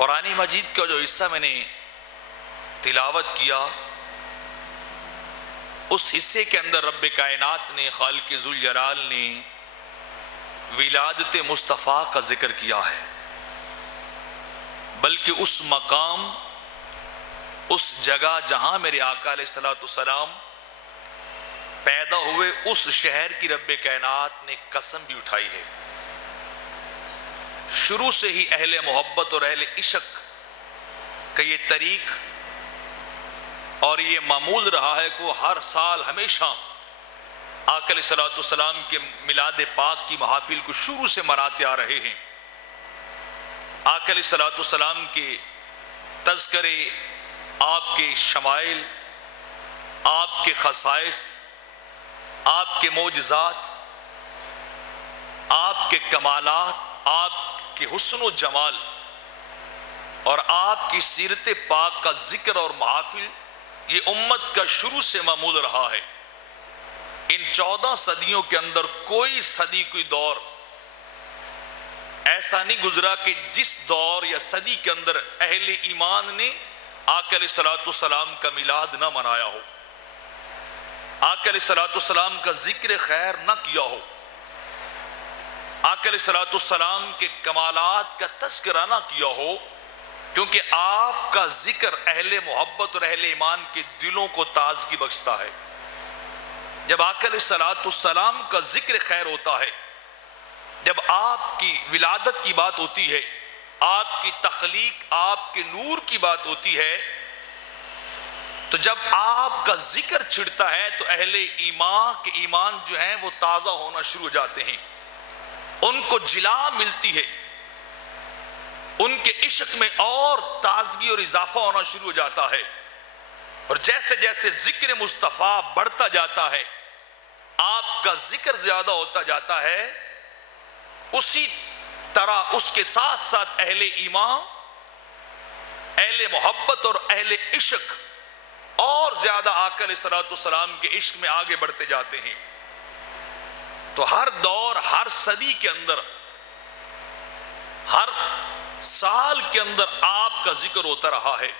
قرآن مجید کا جو حصہ میں نے تلاوت کیا، اس حصے کے اندر رب کائنات نے، خالق ذوالجلال نے ولادت مصطفیٰ کا ذکر کیا ہے، بلکہ اس مقام، اس جگہ جہاں میرے آقا علیہ السلام پیدا ہوئے، اس شہر کی رب کائنات نے قسم بھی اٹھائی ہے۔ شروع سے ہی اہل محبت اور اہل عشق کا یہ طریق اور یہ معمول رہا ہے کہ وہ ہر سال ہمیشہ آقا علیہ السلام کے میلاد پاک کی محافل کو شروع سے مناتے آ رہے ہیں۔ آقا علیہ السلام کے تذکرے، آپ کے شمائل، آپ کے خصائص، آپ کے معجزات، آپ کے کمالات، آپ کے حسن و جمال اور آپ کی سیرت پاک کا ذکر اور محافل، یہ امت کا شروع سے معمول رہا ہے۔ ان 14 صدیوں کے اندر کوئی صدی، کوئی دور ایسا نہیں گزرا کہ جس دور یا صدی کے اندر اہل ایمان نے آقا علیہ السلام کا میلاد نہ منایا ہو، آقا علیہ السلام کا ذکر خیر نہ کیا ہو، آقا علیہ السلام کے کمالات کا تذکرہ نہ کیا ہو، کیونکہ آپ کا ذکر اہل محبت اور اہل ایمان کے دلوں کو تازگی بخشتا ہے۔ جب آقا علیہ السلام کا ذکر خیر ہوتا ہے، جب آپ کی ولادت کی بات ہوتی ہے، آپ کی تخلیق، آپ کے نور کی بات ہوتی ہے، تو جب آپ کا ذکر چھڑتا ہے تو اہل ایمان کے ایمان جو ہیں وہ تازہ ہونا شروع ہو جاتے ہیں، ان کو جلا ملتی ہے، ان کے عشق میں اور تازگی اور اضافہ ہونا شروع ہو جاتا ہے، اور جیسے جیسے ذکر مصطفیٰ بڑھتا جاتا ہے، آپ کا ذکر زیادہ ہوتا جاتا ہے، اسی طرح اس کے ساتھ ساتھ اہل ایمان، اہل محبت اور اہل عشق اور زیادہ آقا علیہ السلام کے عشق میں آگے بڑھتے جاتے ہیں۔ تو ہر دور، ہر صدی کے اندر، ہر سال کے اندر آپ کا ذکر ہوتا رہا ہے۔